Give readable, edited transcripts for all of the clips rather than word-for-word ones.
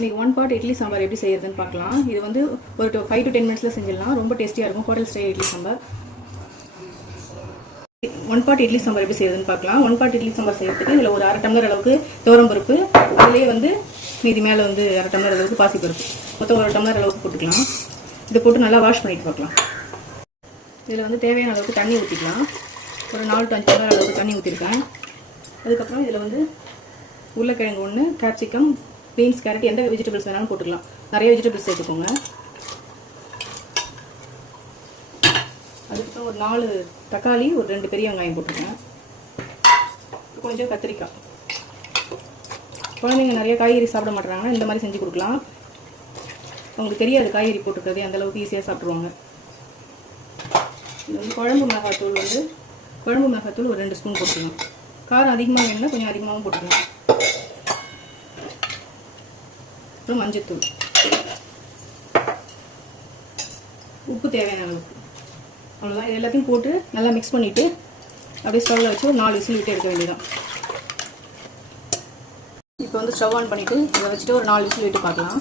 இன்றைக்கி 1 part இட்லி சாம்பார் எப்படி செய்யறதுன்னு பார்க்கலாம். இது வந்து ஒரு 5 to 10 minutes செஞ்சிடலாம். ரொம்ப டேஸ்டியாக இருக்கும். Hotel style idli sambar. 1 part idli sambar எப்படி செய்யறதுன்னு பார்க்கலாம். 1 part இட்லி சாம்பார் செய்யறதுக்கு இதில் ஒரு 1/2 டம்ளர் அளவுக்கு துவரம் பருப்பு, அதிலே வந்து மீதி மேலே வந்து 1/2 டம்ளர் அளவுக்கு பாசி பருப்பு, மொத்தம் 1 டம்ளர் அளவுக்கு போட்டுக்கலாம். இதை போட்டு நல்லா வாஷ் பண்ணிட்டு பார்க்கலாம். இதில் வந்து தேவையான அளவுக்கு தண்ணி ஊற்றிக்கலாம். ஒரு 4 to 5 டம்ளர் அளவுக்கு தண்ணி ஊற்றிருக்கேன். அதுக்கப்புறம் இதில் வந்து உருளைக்கிழங்கு 1, கேப்சிகம், பீன்ஸ், கேரட் எந்த வெஜிடபிள்ஸ் வேணாலும் போட்டுக்கலாம். நிறைய வெஜிடபிள்ஸ் சேர்த்துக்கோங்க. அதுக்கப்புறம் ஒரு 4 தக்காளி, ஒரு 2 பெரிய வெங்காயம் போட்டுருக்கேன். கொஞ்சம் கத்திரிக்காய். குழந்தைங்க நிறைய காய்கறி சாப்பிட மாட்டாங்கன்னா இந்த மாதிரி செஞ்சு கொடுக்கலாம். அவங்களுக்கு தெரியாது காய்கறி போட்டுக்கிறது, அந்தளவுக்கு ஈஸியாக சாப்பிட்ருவாங்க. இது வந்து குழம்பு மிளகாத்தூள் ஒரு 2 ஸ்பூன் போட்டுக்கலாம். காரம் அதிகமாக வேணும்னா கொஞ்சம் அதிகமாகவும் போட்டுக்கலாம். அப்புறம் மஞ்சத்தூள், உப்பு தேவையான அளவுக்கு. அவ்வளோதான். இது எல்லாத்தையும் போட்டு நல்லா மிக்ஸ் பண்ணிவிட்டு அப்படியே ஸ்டவ்வில் வச்சு ஒரு 4 விசில் விட்டு எடுக்க வேண்டியதான். இப்போ வந்து ஸ்டவ் ஆன் பண்ணிவிட்டு இதை வச்சுட்டு ஒரு 4 விசில் விட்டு பார்க்கலாம்.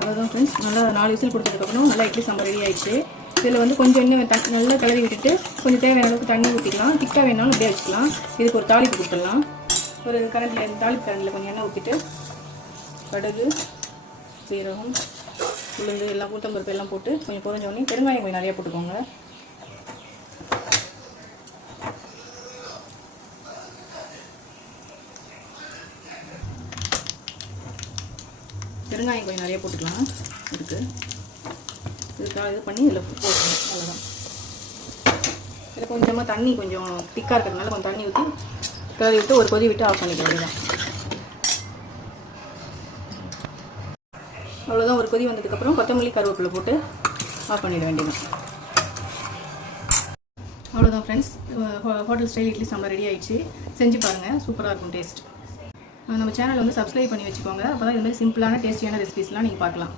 அவ்வளோதான் ஃப்ரெண்ட்ஸ். நல்லா 4 விசில் கொடுத்ததுக்கப்புறம் நல்லா இட்லி சாம்பார் ரெடி ஆகிடுச்சு. இதில் வந்து கொஞ்சம் இன்னும் நல்லா கிளறி விட்டுட்டு கொஞ்சம் தேவையான அளவுக்கு தண்ணி ஊற்றிக்கலாம். திக்காக வேணாலும் அப்படியே வச்சுக்கலாம். இதுக்கு ஒரு தாளிப்பு கொடுத்துடலாம். ஒரு கரண்டில் தாளிப்பு கரண்டில் கொஞ்சம் எண்ணெய் ஊற்றிட்டு கடுகு, சீரகம், உளுந்து எல்லாம் உளுத்தம்பருப்பு எல்லாம் போட்டு கொஞ்சம் பொரிஞ்சோடனே பெருங்காயம் கொஞ்சம் நிறையா போட்டுக்கோங்க. பெருங்காயம் கொஞ்சம் நிறைய போட்டுக்கலாம். இதுக்காக இது பண்ணி இதில் போட்டுக்கணும். அவ்வளோதான். இதில் கொஞ்சமாக தண்ணி கொஞ்சம் திக்காக இருக்கிறதுனால கொஞ்சம் தண்ணி ஊற்றி கிளறி விட்டு ஒரு கொதி விட்டு ஆஃப் பண்ணிக்க வேண்டியதான். அவ்வளோதான். ஒரு கொதி வந்ததுக்கப்புறம் கொத்தமல்லி, கருவேப்பிலை போட்டு ஆஃப் பண்ணிட வேண்டியதான். அவ்வளோதான் friends. Hotel style idli sambar ready ஆகிடுச்சு. செஞ்சு பாருங்கள், சூப்பராக இருக்கும் டேஸ்ட். நம்ம சேனல் வந்து சப்ஸ்கிரைப் பண்ணி வச்சுக்கோங்க. அப்போ தான் இது மாதிரி சிம்பிளான டேஸ்டியான ரெசிபிஸ்லாம் நீங்கள் பார்க்கலாம்.